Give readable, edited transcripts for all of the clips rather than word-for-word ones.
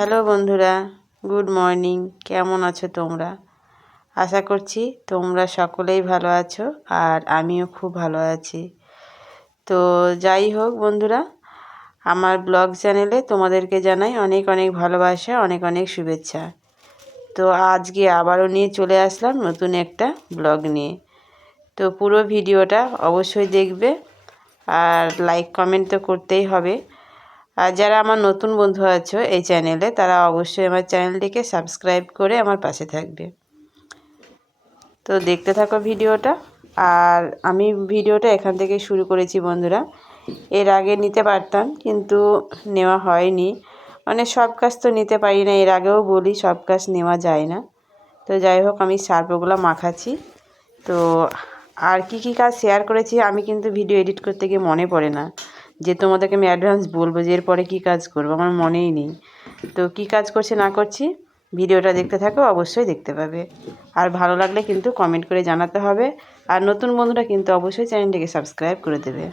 Hello বন্ধুরা, good morning. কেমন আছো তোমরা? আশা করছি তোমরা সকলেই ভালো আছো আর আমিও খুব ভালো আছি। তো যাই হোক বন্ধুরা, আমার ব্লগ চ্যানেলে তোমাদেরকে জানাই অনেক অনেক ভালোবাসা, অনেক অনেক শুভেচ্ছা। তো আজকে আবারও নিয়ে চলে আসলাম নতুন একটা ব্লগ নিয়ে। তো পুরো ভিডিওটা অবশ্যই দেখবে আর লাইক কমেন্ট তো করতেই হবে। আর যারা আমার নতুন বন্ধু আছো এই চ্যানেলে, তারা অবশ্যই আমার চ্যানেলটিকে সাবস্ক্রাইব করে আমার পাশে থাকবে। তো দেখতে থাকো ভিডিওটা। আর আমি ভিডিওটা এখান থেকে শুরু করেছি বন্ধুরা। এর আগে নিতে পারতাম কিন্তু নেওয়া হয়নি, মানে সব কাজ তো নিতে পারি না। এর আগেও বলি সব কাজ নেওয়া যায় না। তো যাই হোক, আমি সার্ফগুলো মাখাচ্ছি। তো আর কি কি কাজ শেয়ার করেছি আমি কিন্তু ভিডিও এডিট করতে গিয়ে মনে পড়ে না যে তোমাদেরকে আমি অ্যাডভান্স বলবো যে এরপরে কী কাজ করবো, আমার মনেই নেই। তো কি কাজ করছি না করছি ভিডিওটা দেখতে থাকো, অবশ্যই দেখতে পাবে। আর ভালো লাগলে কিন্তু কমেন্ট করে জানাতে হবে। আর নতুন বন্ধুরা কিন্তু অবশ্যই চ্যানেলটিকে সাবস্ক্রাইব করে দেবে।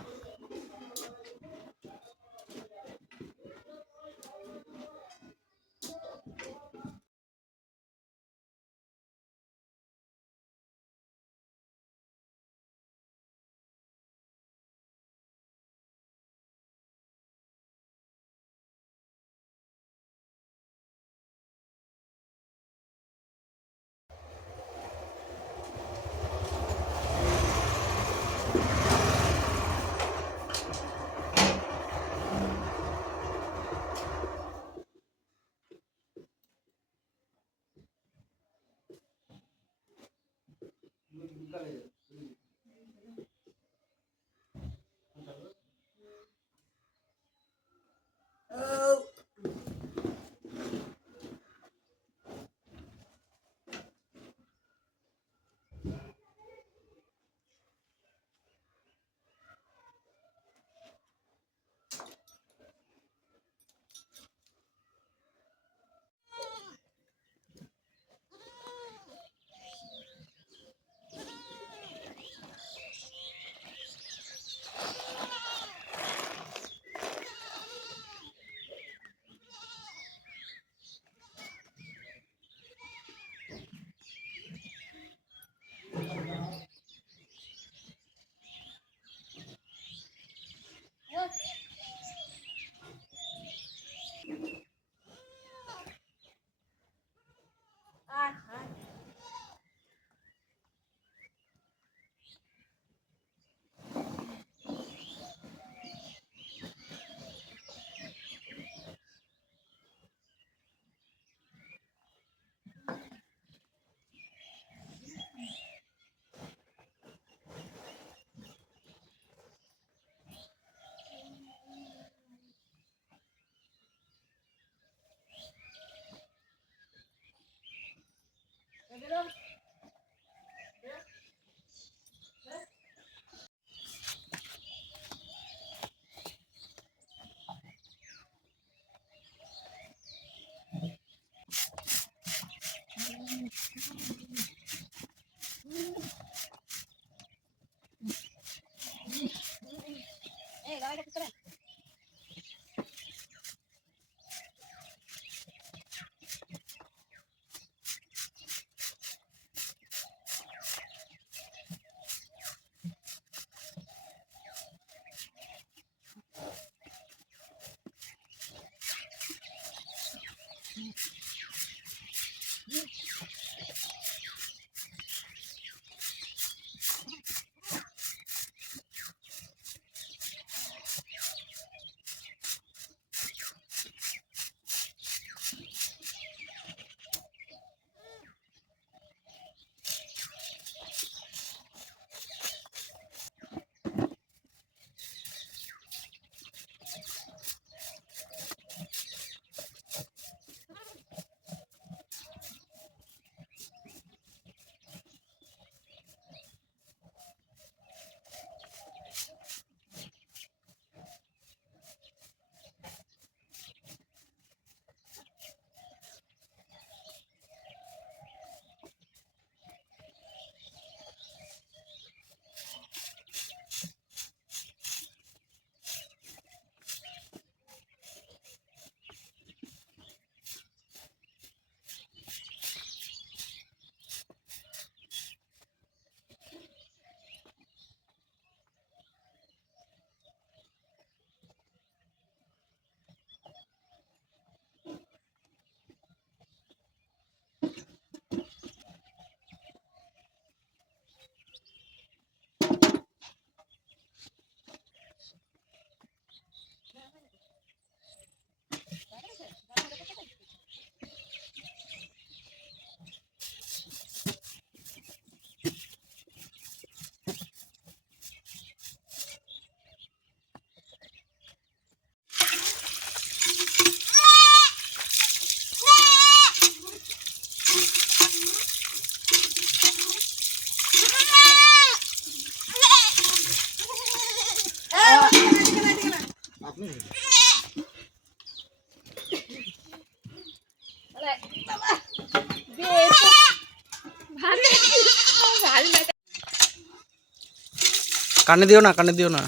কানে দিও না, কানে দিও না।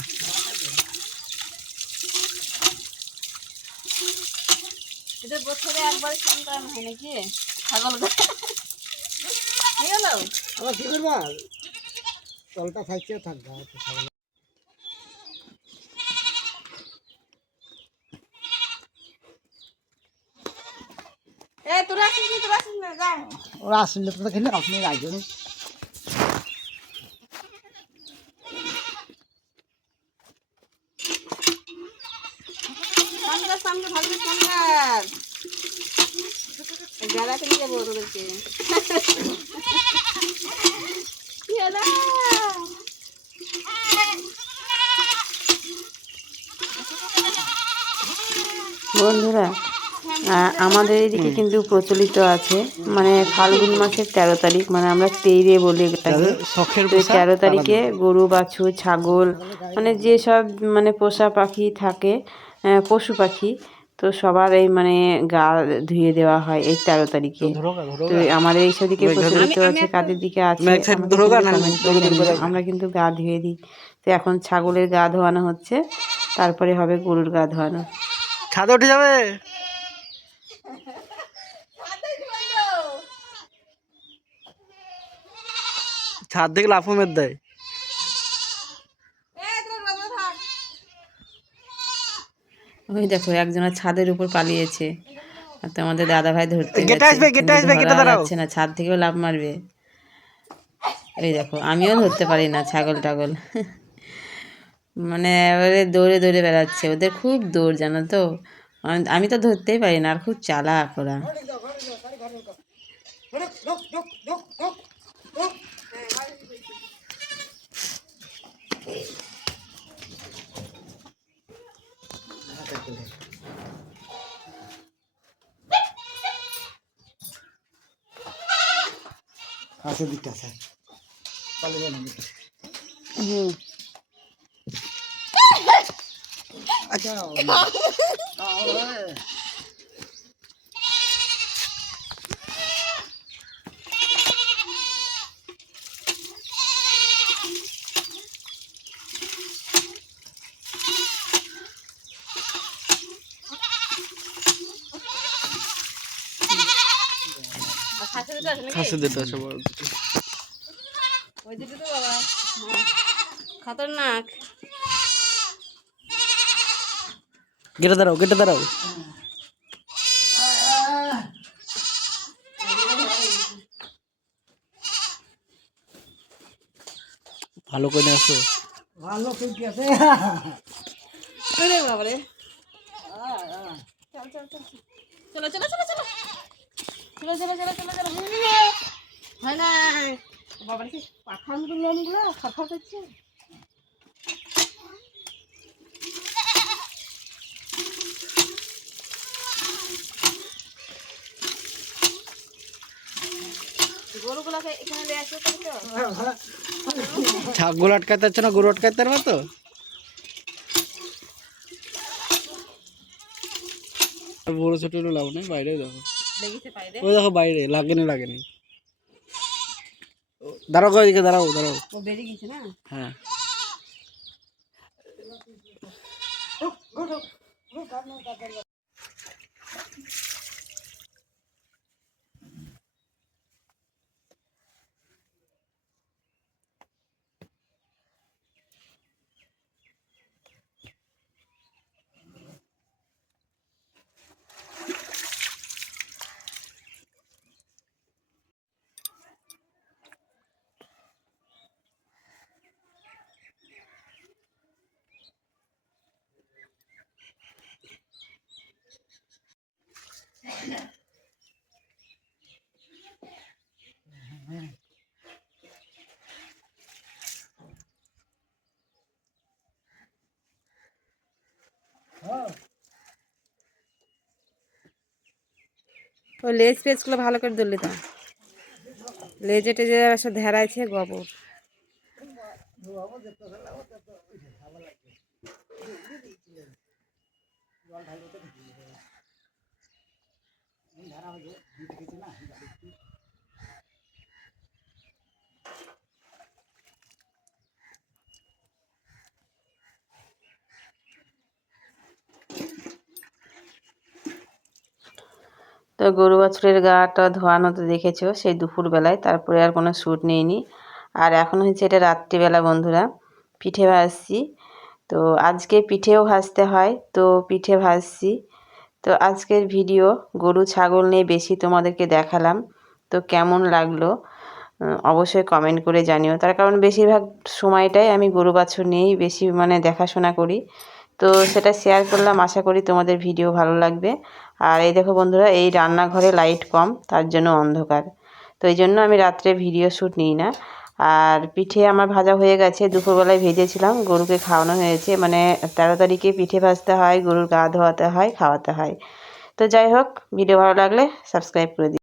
এদের বছরে একবার স্নান করানো হয় নাকি ছাগল হয়ে গেল। আবার কি করবা, তলটা থাকছে থাকবে। তোরা আসিস না যা। ওরা আসলে তো খেলে আপনি রাখবেন। যারা নিয়ে যাবো তোদেরকে। বন্ধুরা, আমাদের এদিকে কিন্তু প্রচলিত আছে, মানে ফাল্গুন মাসের 13 তারিখ, মানে আমরা তেইরে বলি এটাকে। তো 13 তারিখে গরু বাছুর ছাগল মানে যেসব মানে পোষা পাখি থাকে, পশু পাখি, তো সবার এই মানে গা ধুয়ে দেওয়া হয় এই 13 তারিখে। তো আমাদের এইসব দিকে প্রচলিত আছে, কাদের দিকে আছে কমেন্ট করে জানিও। আমরা কিন্তু গা ধুয়ে দিই। তো এখন ছাগলের গা ধোয়ানো হচ্ছে, তারপরে হবে গরুর গা ধোয়ানো। ছাদে উঠে যাবে, ছাদ থেকে লাফ মেরে দেয়। ওই দেখো একজনের ছাদের উপর পালিয়েছে, আর তোমাদের দাদা ভাই ধরতে গেটে গেছে, আসবে, গেটে কিন্তু আসবে, গেটে ধরা দাঁড়াও। যাচ্ছে না, ছাদ থেকেও লাফ মারবে। এই দেখো আমিও ধরতে পারি না ছাগল টাগল। মানে এবারে দৌড়ে দৌড়ে বেড়াচ্ছে, ওদের খুব দৌড় জানো তো। আমি তো ধরতেই পারি না, আর খুব চালাক ওরা। আছে দিকটা স্যার, পালিয়ে যান। আচ্ছা খাসি দিতে আছে বড়। ওই দুটো তো বাবা খতরনাক। গেটে দাঁড়াও, গেটে দাঁড়াও। ভালো করে আসো। ভালো কি আছে। আরে বাবা রে, চল চল চল চলো চলো চলো চলো চলো চলো চলো চলো চলো। হয় না বাবা রে, পাখান গুলো কথা করছে। গরুগুলোকে এখানে নিয়ে আসতে পারি তো। ছাগল আটকাতে পারছো না, গরু আটকাতে পারবে তো। বড় ছোট লাভ নেই, বাইরে দেখো, ওই দেখো বাইরে, লাগেনি লাগেনি। দাঁড়াও, ওইদিকে দাঁড়াও, দাঁড়াও। ও বেরিয়ে গেছে না। হ্যাঁ, ওই লেজ পেজগুলো ভালো করে ধরলে তো, লেজে টেজে সব ধেরাইছে গোবর। তো গরু বাছুরের গাটা ধোয়ানো তো দেখেছো সেই দুপুরবেলায়, তারপরে আর কোনো শ্যুট নিইনি। আর এখন হচ্ছে এটা রাত্রিবেলা বন্ধুরা, পিঠে ভাজছি। তো আজকে পিঠেও ভাজতে হয়, তো পিঠে ভাজছি। তো আজকের ভিডিও গরু ছাগল নিয়ে বেশি তোমাদেরকে দেখালাম। তো কেমন লাগলো অবশ্যই কমেন্ট করে জানিও। তার কারণ বেশিরভাগ সময়টাই আমি গরু বাছুর নিয়েই বেশি দেখাশোনা করি। তো সেটা শেয়ার করলাম, আশা করি তোমাদের ভিডিও ভালো লাগবে। আর এই দেখো বন্ধুরা, এই রান্নাঘরে লাইট কম, তার জন্য অন্ধকার। তো এই জন্য আমি রাত্রে ভিডিও শ্যুট নিই না। আর পিঠে আমার ভাজা হয়ে গেছে, দুপুরবেলায় ভেজেছিলাম, গরুকে খাওয়ানো হয়েছে। 13 তারিখে পিঠে ভাজতে হয়, গরুর গা ধোয়াতে হয়, খাওয়াতে হয়। তো যাই হোক, ভিডিও ভালো লাগলে সাবস্ক্রাইব করে দিই।